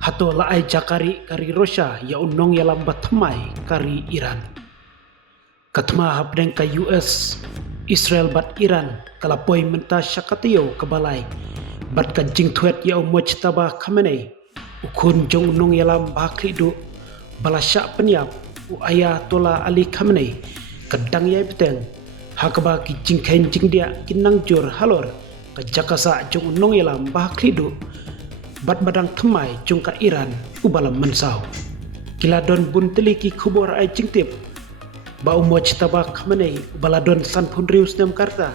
hato laai jakari kari Russia ya unong ya lambat thamai kari Iran. Katma hapdeng ka US Israel bat Iran kalapoi menta syakatiyo kabalai bat ka jingthuet ya mojtaba Khamenei ukun jong unong ya lam bakridu balasyak penyap Ayatollah Ali Khamenei kadang yai beteng hakaba ki jingkhen jingdia kinang jur halor ka jakasa jong unong ya lam bakridu bat badang thamai jong ka Iran ubalam mensau kila don bun teliki khubor ai jingtip ba mojtaba Khamenei baladon sanpun rius nam karta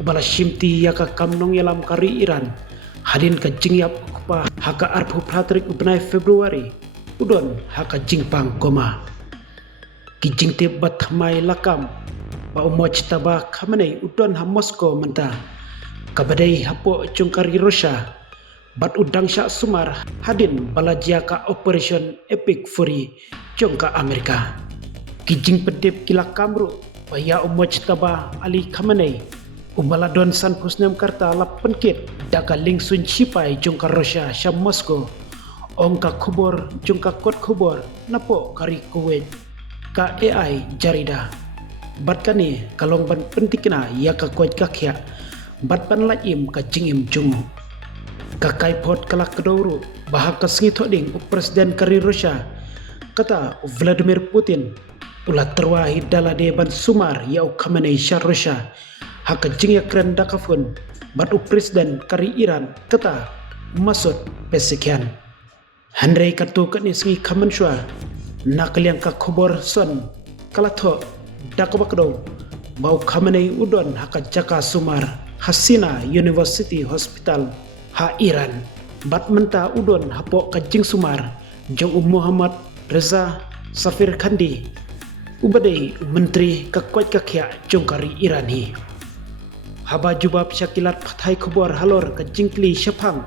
ubala shimti yaka kamnong yalam kari Iran hadin ka jingyap kupa haka arpu pratrik ubnai Februari udon haka jingpang koma ki jingtip bat mai lakam ba mojtaba Khamenei udon ha Moskow menta kabadai hapo jongkari Russia bat udang syak sumar hadin balajia ka Operation Epic Fury jongka Amerika kijing pedip kila kamru baya mojtaba Ali Khamenei ubaladon san pusnam karta lap penkit daka lingsun sipai jongka Russia syam Moskow ongka khubor jongka kot khubor napo kari Kuwait ka AI jarida bat kani kalong ban pentikna ya ka Kuwait kakya bat pan laim ka jingim jungu ka kaipot kalak kedoro bahaka sngithoding presiden kari Russia kata Vladimir Putin ulah terwahi dalade ban sumar yau Khamenei syar Russia haka jingya kren dakafun bat presiden kari Iran kata Masud Pezeshkian handrei katu kani sengi Khamenshwa nakliang ka khobor son kalatho dakabakdo bau Khamenei udon haka jaka sumar Hasina University Hospital ha Iran bat menta udon hapok ka jing sumar jong Muhammad Reza Safir Khandi ubadai menteri kakwat kakya jongkari Iran hi haba jubab syakilat pathai khobor halor ka jingkli syapang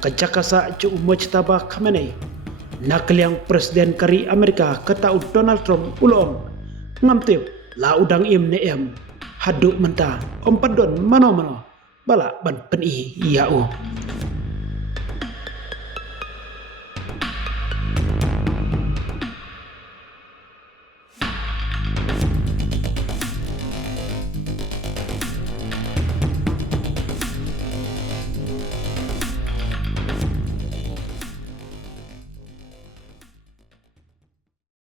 ka jakasa ju mojtaba Khamenei nakliang presiden kari Amerika kata Donald Trump ulong ngamtip la udang im ne em haduk menta ompadon mano bala ban peni yau